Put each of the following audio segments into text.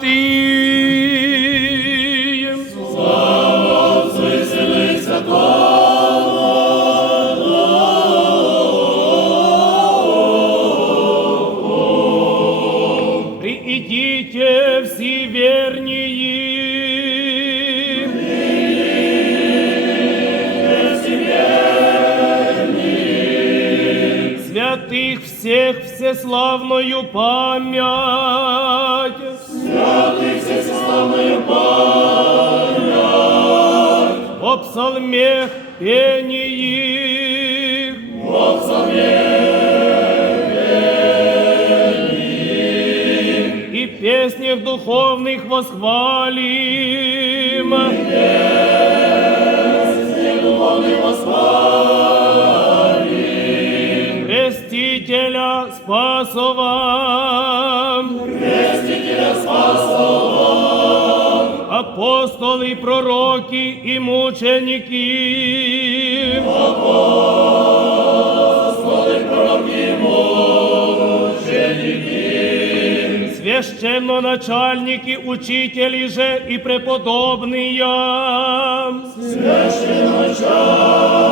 Ти. Приидите все верние. Святых всех всеславною память. о псалме пении. О псалме пении. И песни в духовных восхвалим. И песни в духовных восхвалим. Крестителя спасова. Крестителя спасова. Апостоли, пророки і мученики. Священноначальники, учителі же і преподобные. Постники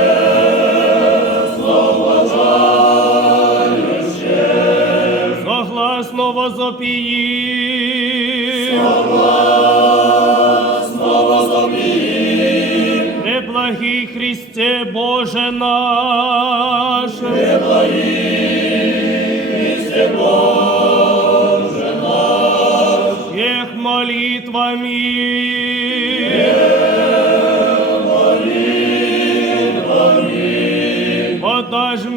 Согласно возопії. Преблагий Христе Боже наш. Всех молитвами.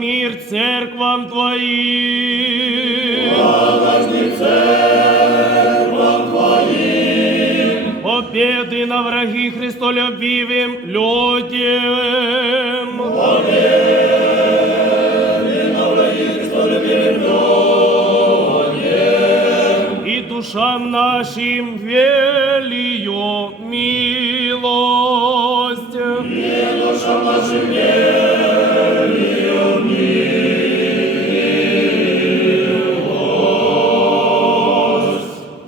Мир церквам Твоим. Победы на враги Христолюбивым людям. И душам нашим велию милость. И душам нашим